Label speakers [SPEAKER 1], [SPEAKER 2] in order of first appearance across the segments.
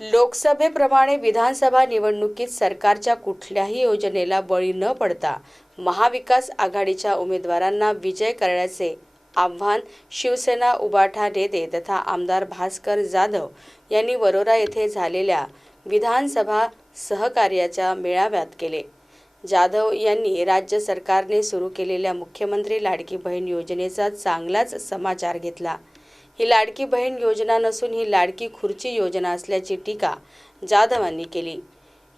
[SPEAKER 1] लोकसभेप्रमाणे विधानसभा निवडणुकीत सरकारच्या कुठल्याही योजनेला बळी न पडता महाविकास आघाडीच्या उमेदवारांना विजय करण्याचे आव्हान शिवसेना उबाठा नेते तथा आमदार भास्कर जाधव यांनी वरोरा येथे झालेल्या विधानसभा सहकार्याच्या मेळाव्यात केले. जाधव यांनी राज्य सरकारने सुरू केलेल्या मुख्यमंत्री लाडकी बहीण योजनेचा चांगलाच समाचार घेतला. ही लाडकी बहीण योजना नसून ही लाडकी खुर्ची योजना असल्याची टीका जाधवांनी केली.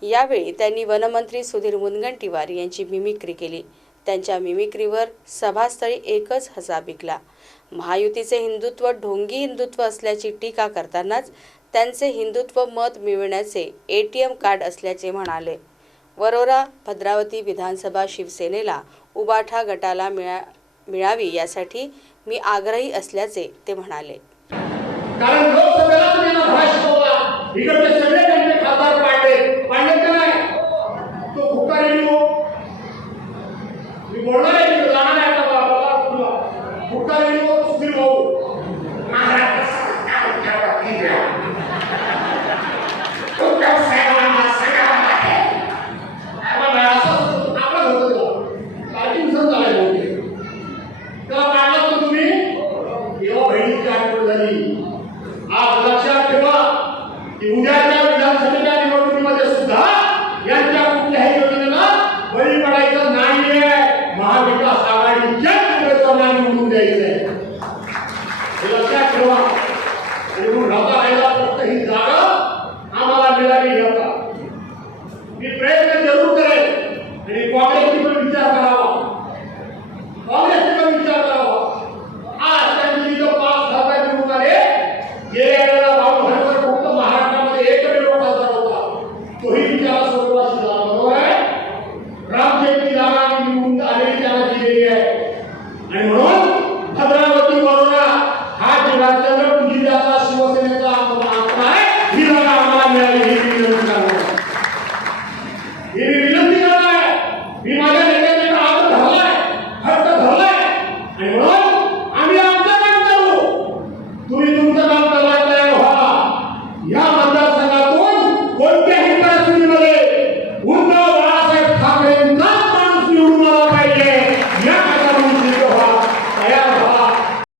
[SPEAKER 1] यावेळी त्यांनी वनमंत्री सुधीर मुनगंटीवार यांची मिमिक्री केली. त्यांच्या मिमिक्रीवर सभास्थळी एकच हसा बिकला. महायुतीचे हिंदुत्व ढोंगी हिंदुत्व असल्याची टीका करतानाच त्यांचे हिंदुत्व मत मिळवण्याचे ए टी एम कार्ड असल्याचे म्हणाले. वरोरा भद्रावती विधानसभा शिवसेनेला उबाठा गटाला मिळा मिळावी यासाठी मी आग्रही असल्याचे ते म्हणाले.
[SPEAKER 2] कारण लोकसभेला तुम्ही ना भाष इकडचे सगळे त्यांचे खासदार पाडले. पाडले नाही? तो मी बोलणार की उद्याच्या विधानसभेच्या निवडणुकीमध्ये सुद्धा यांच्या कुठल्याही योजनेला बळी पडायचं नाहीये. महाविकास आघाडीच्या उमेदवारांना निवडून द्यायचंय. लक्षात ठेवा. عليهم